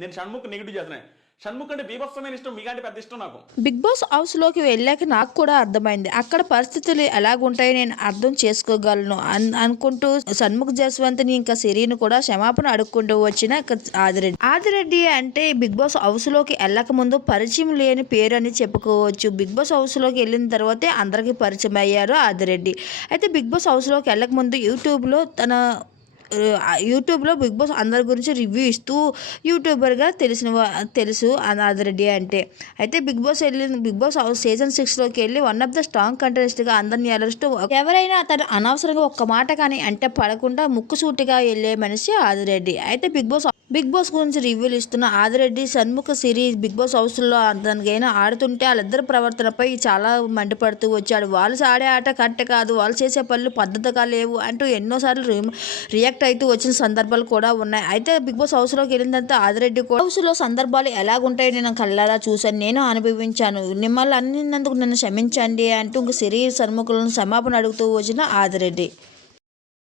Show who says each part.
Speaker 1: నేను షణ్ముఖ్ నెగిటివ్ చేస్తున్నాను. షణ్ముఖ్ అంటే బీభత్సమైన ఇష్టం మీకంటే పెద్ద ఇష్టం నాకు.
Speaker 2: బిగ్ బాస్ హౌస్లోకి వెళ్ళాక నాకు కూడా అర్థమైంది. అక్కడ పరిస్థితులు ఎలాగుంటాయో నేను అర్థం చేసుకోగలను అనుకుంటూ సన్ముఖ్ జస్వంత్ని ఇంకా సిరిని కూడా క్షమాపణ అడుక్కుంటూ వచ్చిన ఆదిరెడ్డి. ఆదిరెడ్డి అంటే బిగ్ బాస్ హౌస్లోకి వెళ్ళక ముందు పరిచయం లేని పేరు అని చెప్పుకోవచ్చు. బిగ్ బాస్ హౌస్లోకి వెళ్ళిన తర్వాతే అందరికీ పరిచయం అయ్యారు ఆదిరెడ్డి. అయితే బిగ్ బాస్ హౌస్లోకి వెళ్ళక ముందు యూట్యూబ్లో తన యూట్యూబ్లో బిగ్ బాస్ అందరి గురించి రివ్యూ ఇస్తూ యూట్యూబర్గా తెలిసిన తెలుసు తెలుసు ఆదిరెడ్డి అంటే. అయితే బిగ్ బాస్ వెళ్ళిన బిగ్ బాస్ సీజన్ సిక్స్లోకి వెళ్ళి వన్ ఆఫ్ ద స్ట్రాంగ్ కంటెస్ట్గా అందరిని అలరుస్తూ ఎవరైనా అతను అనవసరంగా ఒక్క మాట కానీ అంటే పడకుండా ముక్కుసూటిగా వెళ్ళే మనిషి ఆదిరెడ్డి అయితే బిగ్ బాస్ బిగ్ బాస్ గురించి రివ్యూలు ఇస్తున్న ఆదిరెడ్డి సన్ముఖ సిరీస్ బిగ్ బాస్ హౌస్లో దానికైనా ఆడుతుంటే వాళ్ళిద్దరి ప్రవర్తనపై చాలా మండిపడుతూ వచ్చాడు. వాళ్ళు ఆడే ఆట కరెక్ట్ కాదు. వాళ్ళు చేసే పనులు పద్ధతిగా లేవు అంటూ ఎన్నోసార్లు రి- రియాక్ట్ అవుతూ వచ్చిన సందర్భాలు కూడా ఉన్నాయి. అయితే బిగ్ బాస్ హౌస్లోకి వెళ్ళినంత ఆదిరెడ్డి కూడా హౌస్లో సందర్భాలు ఎలాగుంటాయో నేను కళ్ళారా చూశాను. నేను అనుభవించాను. మిమ్మల్ని అన్నినందుకు నన్ను క్షమించండి అంటూ ఇంక సిరీ సన్ముఖులను క్షమాపణ అడుగుతూ వచ్చిన ఆదిరెడ్డి.